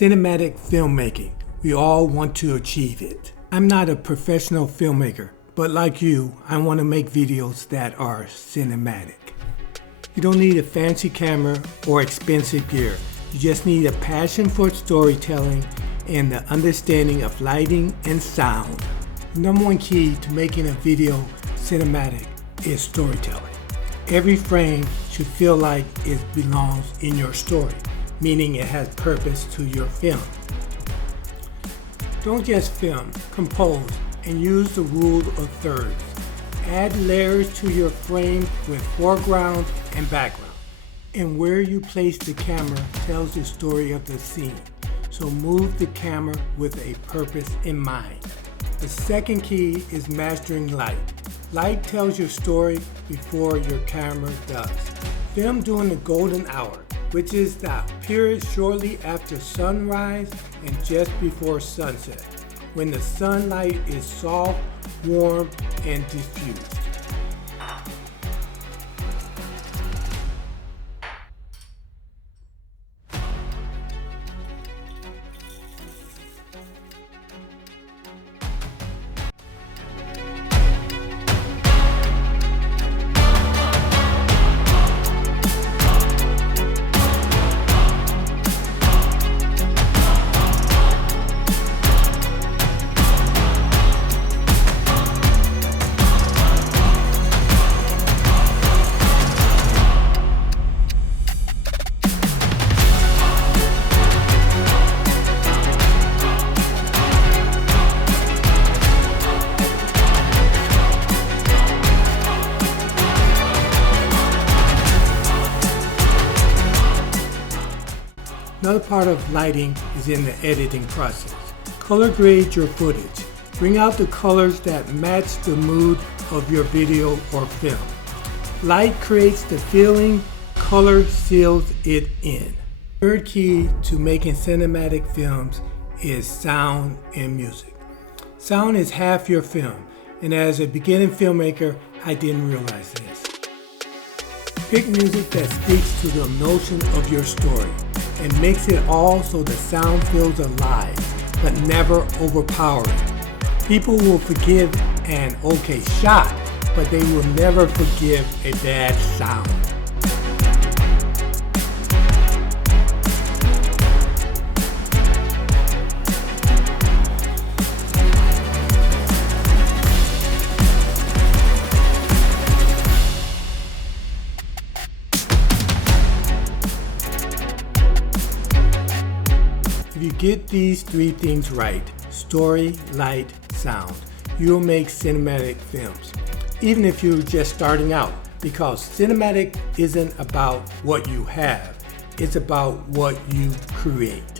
Cinematic filmmaking. We all want to achieve it. I'm not a professional filmmaker, but like you, I want to make videos that are cinematic. You don't need a fancy camera or expensive gear. You just need a passion for storytelling and the understanding of lighting and sound. The number one key to making a video cinematic is storytelling. Every frame should feel like it belongs in your story, meaning it has purpose to your film. Don't just film, compose, and use the rule of thirds. Add layers to your frame with foreground and background. And where you place the camera tells the story of the scene. So move the camera with a purpose in mind. The second key is mastering light. Light tells your story before your camera does. Film during the golden hour, which is the period shortly after sunrise and just before sunset, when the sunlight is soft, warm, and diffused. Another part of lighting is in the editing process. Color grade your footage. Bring out the colors that match the mood of your video or film. Light creates the feeling, color seals it in. Third key to making cinematic films is sound and music. Sound is half your film, and as a beginning filmmaker, I didn't realize this. Pick music that speaks to the emotion of your story, and mix it all so the sound feels alive, but never overpowering. People will forgive an okay shot, but they will never forgive a bad sound. If you get these three things right, story, light, sound, you'll make cinematic films, even if you're just starting out, because cinematic isn't about what you have, it's about what you create.